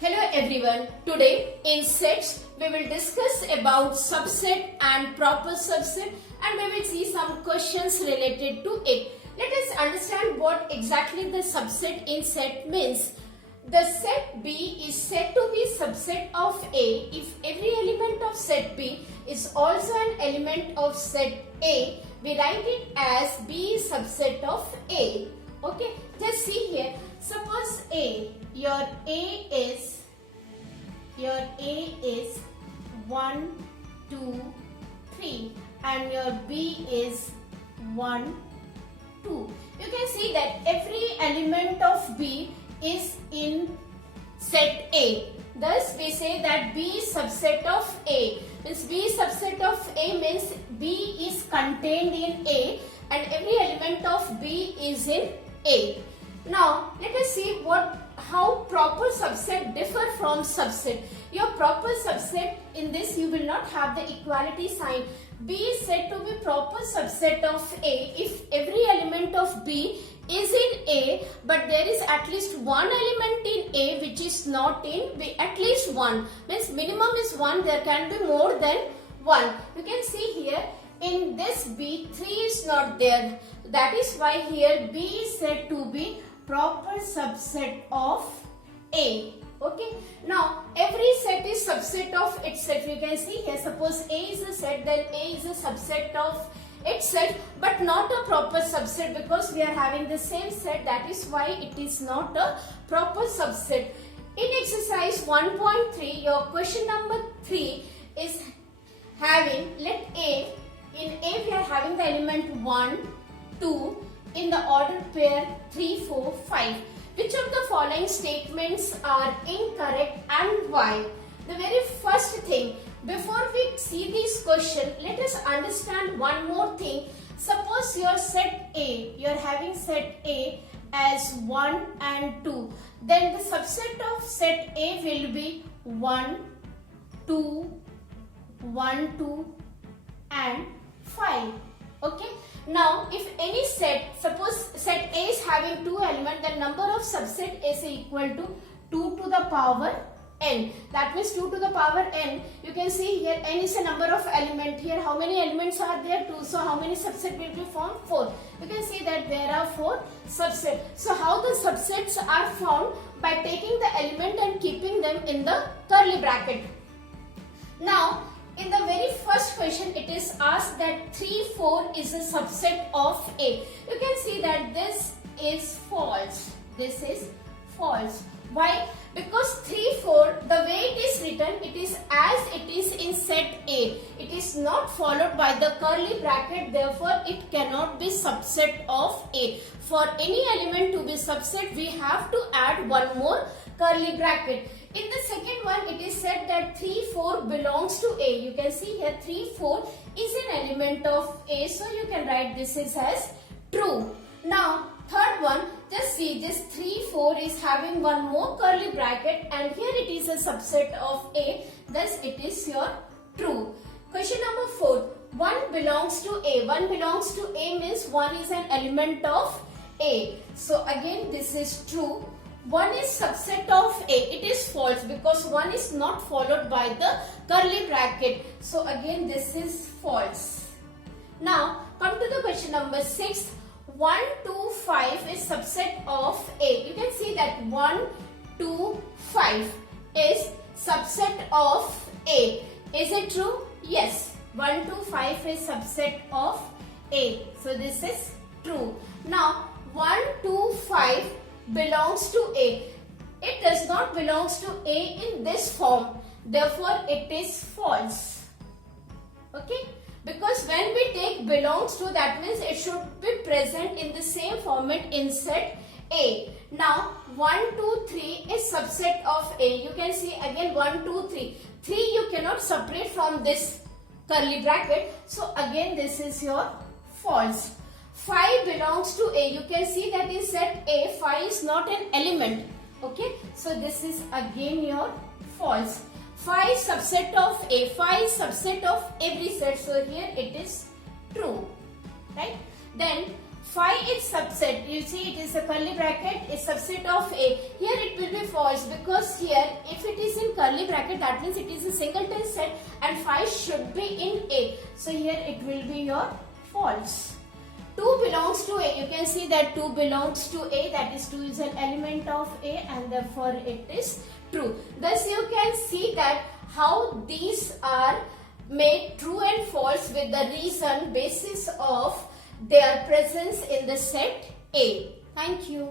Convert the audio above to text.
Hello everyone. Today in sets we will discuss about subset and proper subset and we will see some questions related to it. Let us understand what exactly the subset in set means. The set B is said to be subset of A if every element of set B is also an element of set A. We write it as B is subset of A. Okay, just see here. Suppose your A is 1, 2, 3 and your B is 1, 2. You can see that every element of B is in set A. Thus we say that B is subset of A. Means B is subset of A means B is contained in A and every element of B is in A. Now let us see how proper subset differ from subset. Your proper subset, in this you will not have the equality sign. B is said to be proper subset of A if every element of B is in A but there is at least one element in A which is not in B. At least one means minimum is 1, there can be more than 1. You can see here in this B 3 is not there. That is why here B is said to be proper subset of A. Okay. Now every set is subset of itself. You can see here, suppose A is a set, then A is a subset of itself, but not a proper subset because we are having the same set. That is why it is not a proper subset. In exercise 1.3, your question number 3 is having, let A, in A we are having the element 1, 2, in the order pair 3, 4, 5. Which of the following statements are incorrect and why? The very first thing, before we see this question, let us understand one more thing. Suppose your set A, you are having set A as 1 and 2. Then the subset of set A will be 1, 2, 1, 2 and 5. Okay. Now, if any set, suppose set A is having 2 elements, then number of subset is equal to 2 to the power n. That means 2 to the power n. You can see here n is a number of element. Here how many elements are there? 2. So how many subset will be formed? 4. You can see that there are 4 subsets. So how the subsets are formed? By taking the element and keeping them in the curly bracket. Now, in the very first question, it is asked that 3, 4 is a subset of A. You can see that this is false. This is false. Why? Because 3, 4, the way it is written, it is as it is in set A. It is not followed by the curly bracket. Therefore, it cannot be subset of A. For any element to be subset, we have to add one more curly bracket. In the second one, it is said that 3, 4 belongs to A. You can see here 3, 4 is an element of A. So you can write this is as true. Now, third one, just see this 3, 4 is having one more curly bracket and here it is a subset of A. Thus, it is your true. Question number 4. 1 belongs to A. 1 belongs to A means 1 is an element of A. So again, this is true. 1 is subset of A. It is false because 1 is not followed by the curly bracket. So again this is false. Now come to the question number 6. 1, 2, 5 is subset of A. You can see that 1, 2, 5 is subset of A. Is it true? Yes. 1, 2, 5 is subset of A. So this is true. Now 1, 2, 5 belongs to A. It does not belongs to A in this form. Therefore, it is false. Okay? Because when we take belongs to, that means it should be present in the same format in set A. Now, 1, 2, 3 is subset of A. You can see again 1, 2, 3. 3 you cannot separate from this curly bracket. So, again this is your false. 5 belongs to A. You can see that in set A, 5 is not an element. Okay. So this is again your false. 5 subset of A. 5 is subset of every set. So here it is true. Right. Then Phi is subset. You see, it is a curly bracket, is subset of A. Here it will be false because here, if it is in curly bracket, that means it is a singleton set and phi should be in A. So here it will be your false. 2 belongs to A. You can see that 2 belongs to A. That is 2 is an element of A and therefore it is true. Thus you can see that how these are made true and false with the reason basis of their presence in the set A. Thank you.